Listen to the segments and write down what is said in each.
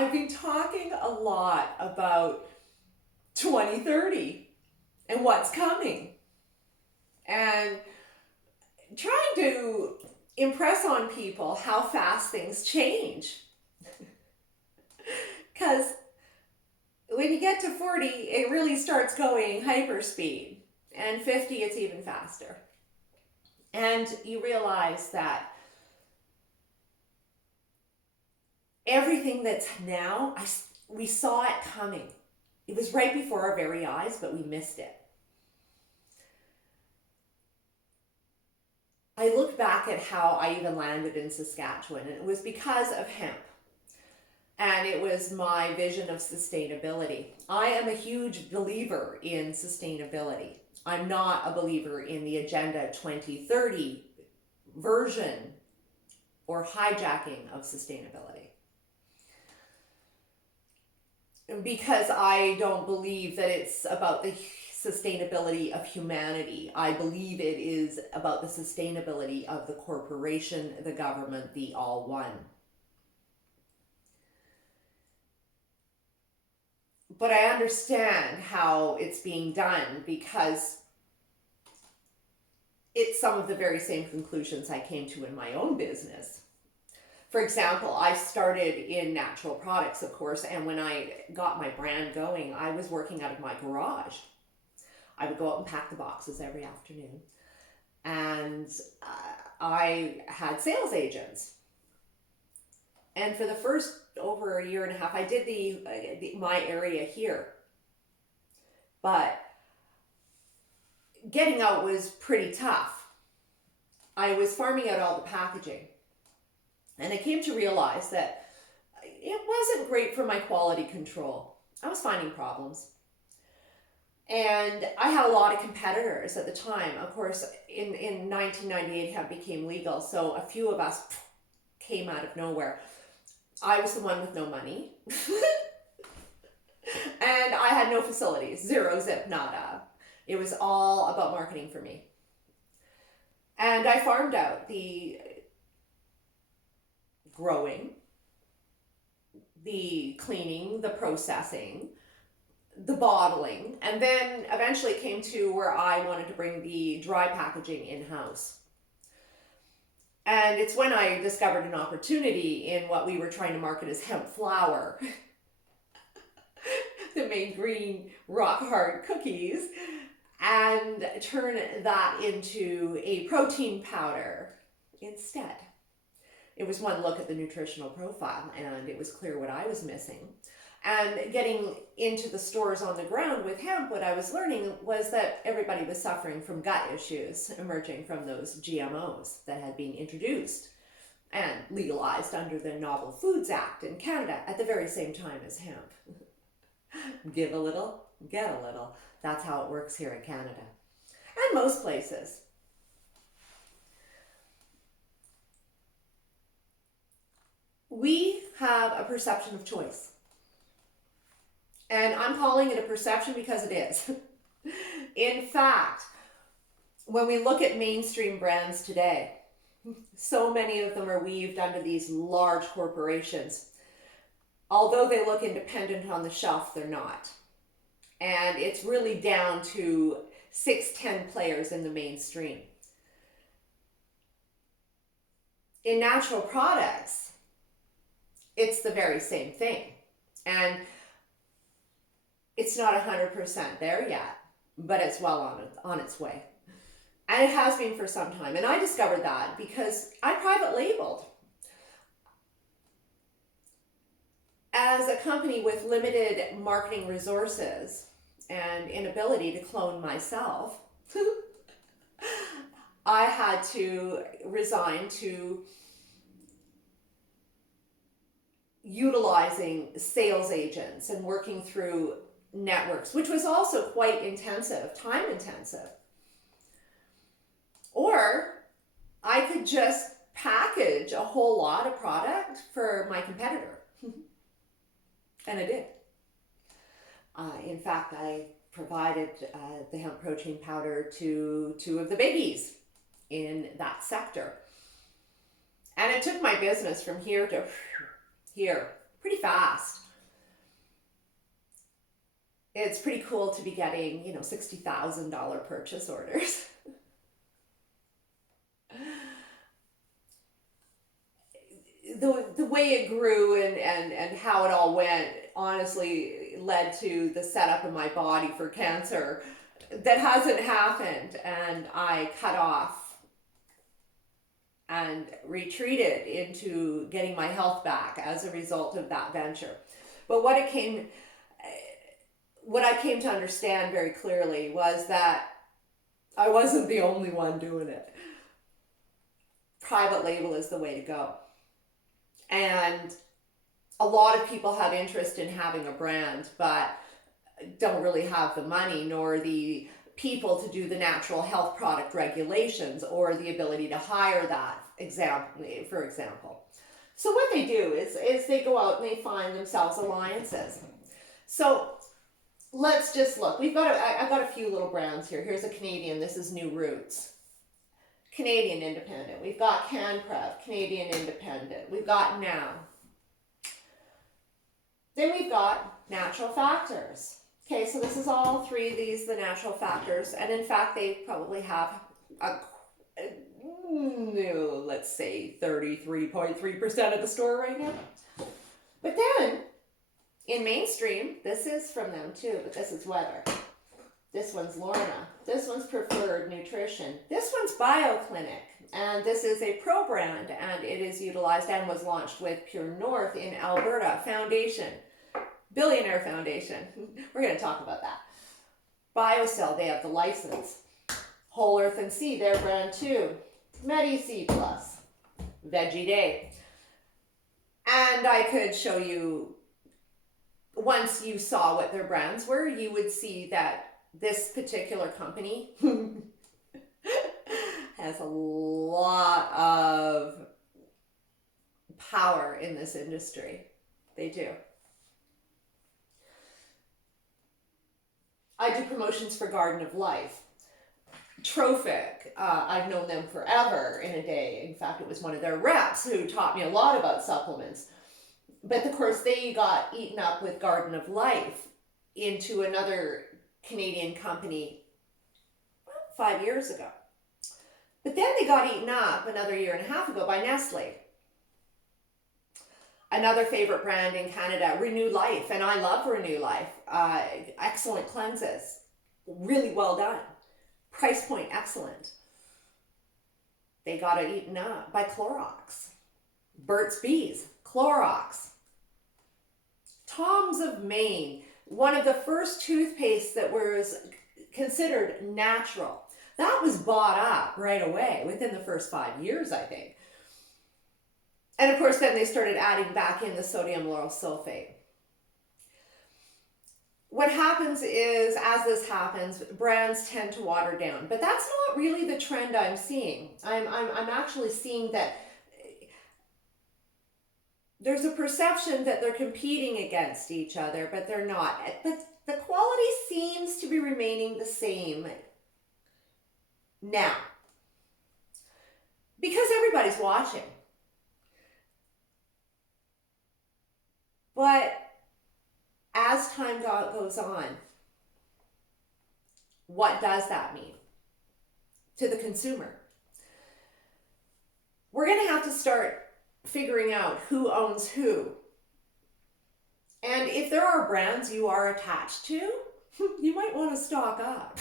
I've been talking a lot about 2030 and what's coming, and trying to impress on people how fast things change. Because when you get to 40, it really starts going hyperspeed, and 50, it's even faster. And you realize that everything that's now, we saw it coming. It was right before our very eyes, but we missed it. I look back at how I even landed in Saskatchewan, and it was because of hemp. And it was my vision of sustainability. I am a huge believer in sustainability. I'm not a believer in the Agenda 2030 version or hijacking of sustainability, because I don't believe that it's about the sustainability of humanity. I believe it is about the sustainability of the corporation, the government, the all one. But I understand how it's being done, because it's some of the very same conclusions I came to in my own business. For example, I started in natural products, of course, and when I got my brand going, I was working out of my garage. I would go out and pack the boxes every afternoon, and I had sales agents. And for the first over a year and a half, I did my area here. But getting out was pretty tough. I was farming out all the packaging. And I came to realize that it wasn't great for my quality control. I was finding problems. And I had a lot of competitors at the time. Of course, in 1998, hemp became legal, so a few of us came out of nowhere. I was the one with no money. And I had no facilities, zero, zip, nada. It was all about marketing for me. And I farmed out the growing, the cleaning, the processing, the bottling, and then eventually it came to where I wanted to bring the dry packaging in-house. And it's when I discovered an opportunity in what we were trying to market as hemp flour that made green rock hard cookies, and turn that into a protein powder instead. It was one look at the nutritional profile, and it was clear what I was missing. And getting into the stores on the ground with hemp, what I was learning was that everybody was suffering from gut issues emerging from those GMOs that had been introduced and legalized under the Novel Foods Act in Canada at the very same time as hemp. Give a little, get a little. That's how it works here in Canada and most places. We have a perception of choice. And I'm calling it a perception because it is. In fact, when we look at mainstream brands today, so many of them are weaved under these large corporations. Although they look independent on the shelf, they're not. And it's really down to 6-10 players in the mainstream. In natural products, it's the very same thing. And it's not 100% there yet, but it's well on its way. And it has been for some time. And I discovered that because I private labeled. As a company with limited marketing resources and inability to clone myself, I had to resign to utilizing sales agents and working through networks, which was also quite intensive, time intensive. Or I could just package a whole lot of product for my competitor. And I did. In fact, I provided the hemp protein powder to 2 of the biggies in that sector. And it took my business from here to here. pretty fast. It's pretty cool to be getting, $60,000 purchase orders. The way it grew and how it all went honestly led to the setup of my body for cancer that hasn't happened, and I cut off and retreated into getting my health back as a result of that venture. But what I came to understand very clearly was that I wasn't the only one doing it. Private label is the way to go. And a lot of people have interest in having a brand, but don't really have the money nor the people to do the natural health product regulations or the ability to hire that, for example. So what they do is they go out and they find themselves alliances. So let's just look. I've got a few little brands here. Here's a Canadian. This is New Roots. Canadian independent. We've got CanPrev, Canadian independent. We've got Now. Then we've got Natural Factors. Okay, so this is all three of these, the natural factors. And in fact, they probably have let's say 33.3% of the store right now. But then in mainstream, this is from them too, but this is Weather. This one's Lorna. This one's Preferred Nutrition. This one's BioClinic. And this is a pro brand, and it is utilized and was launched with Pure North in Alberta Foundation. Billionaire Foundation. We're going to talk about that. BioCell, they have the license. Whole Earth and Sea, their brand too. MediC Plus. Veggie Day. And I could show you, once you saw what their brands were, you would see that this particular company has a lot of power in this industry. They do. I do promotions for Garden of Life. Trophic, I've known them forever in a day. In fact, it was one of their reps who taught me a lot about supplements. But of course, they got eaten up with Garden of Life into another Canadian company 5 years ago. But then they got eaten up another year and a half ago by Nestle. Another favorite brand in Canada, Renew Life, and I love Renew Life. Excellent cleanses, really well done. Price point excellent. They got it eaten up by Clorox. Burt's Bees, Clorox. Tom's of Maine, one of the first toothpastes that was considered natural. That was bought up right away within the first 5 years, I think. And of course, then they started adding back in the sodium lauryl sulfate. What happens is, as this happens, brands tend to water down. But that's not really the trend I'm seeing. I'm actually seeing that there's a perception that they're competing against each other, but they're not. But the quality seems to be remaining the same now. Because everybody's watching. But as time goes on, what does that mean to the consumer? We're going to have to start figuring out who owns who. And if there are brands you are attached to, you might want to stock up.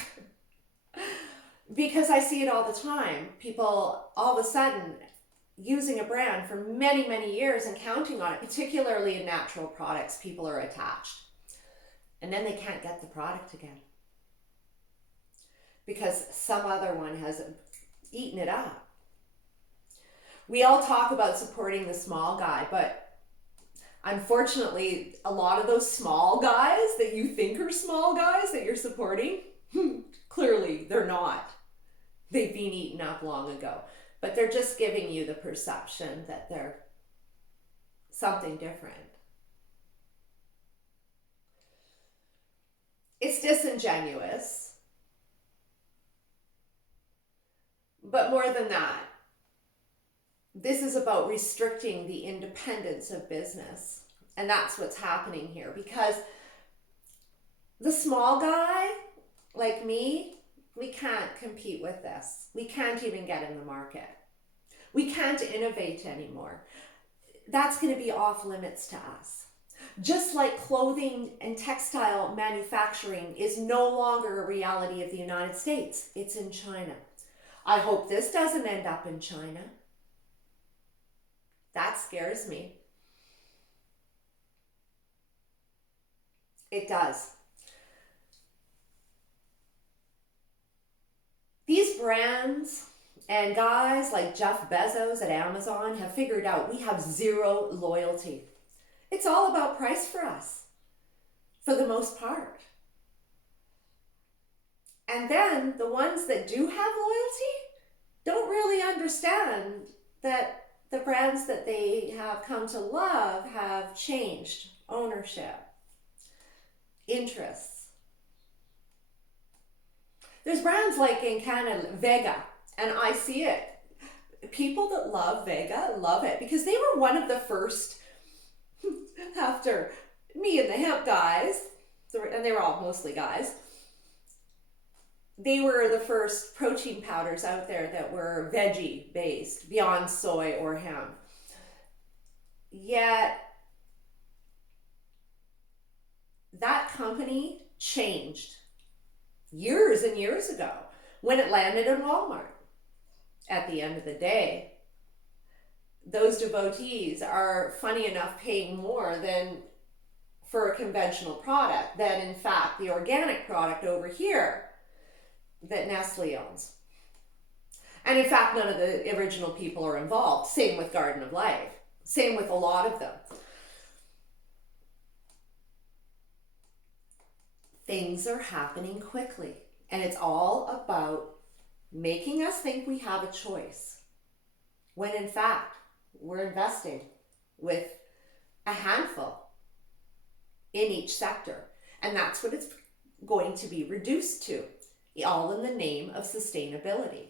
Because I see it all the time. People all of a sudden using a brand for many, many years and counting on it, particularly in natural products, people are attached. And then they can't get the product again because some other one has eaten it up. We all talk about supporting the small guy, but unfortunately, a lot of those small guys that you think are small guys that you're supporting, clearly they're not. They've been eaten up long ago. But they're just giving you the perception that they're something different. It's disingenuous. But more than that, this is about restricting the independence of business And that's what's happening here, because the small guy like me, we can't compete with this. We can't even get in the market. We can't innovate anymore. That's going to be off limits to us. Just like clothing and textile manufacturing is no longer a reality of the United States, it's in China. I hope this doesn't end up in China. That scares me. It does. These brands and guys like Jeff Bezos at Amazon have figured out we have zero loyalty. It's all about price for us, for the most part. And then the ones that do have loyalty don't really understand that the brands that they have come to love have changed ownership, interests. There's brands like in Canada, Vega, and I see it. People that love Vega love it because they were one of the first, after me and the hemp guys, and they were all mostly guys, they were the first protein powders out there that were veggie based, beyond soy or hemp. Yet that company changed years and years ago when it landed in Walmart. At the end of the day, those devotees are, funny enough, paying more than for a conventional product than, in fact, the organic product over here that Nestle owns. And in fact, none of the original people are involved. Same with Garden of Life. Same with a lot of them. Things are happening quickly, and it's all about making us think we have a choice, when in fact, we're investing with a handful in each sector. And that's what it's going to be reduced to, all in the name of sustainability.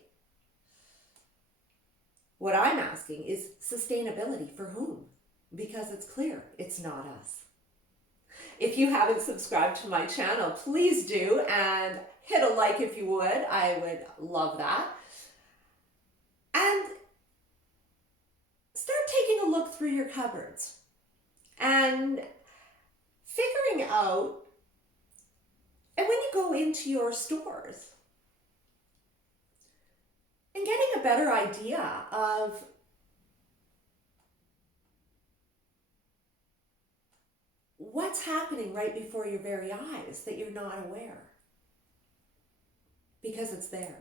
What I'm asking is sustainability for whom? Because it's clear it's not us. If you haven't subscribed to my channel, please do, and hit a like if you would. I would love that. And start taking a look through your cupboards and figuring out, and when you go into your stores, and getting a better idea of what's happening right before your very eyes that you're not aware, because it's there.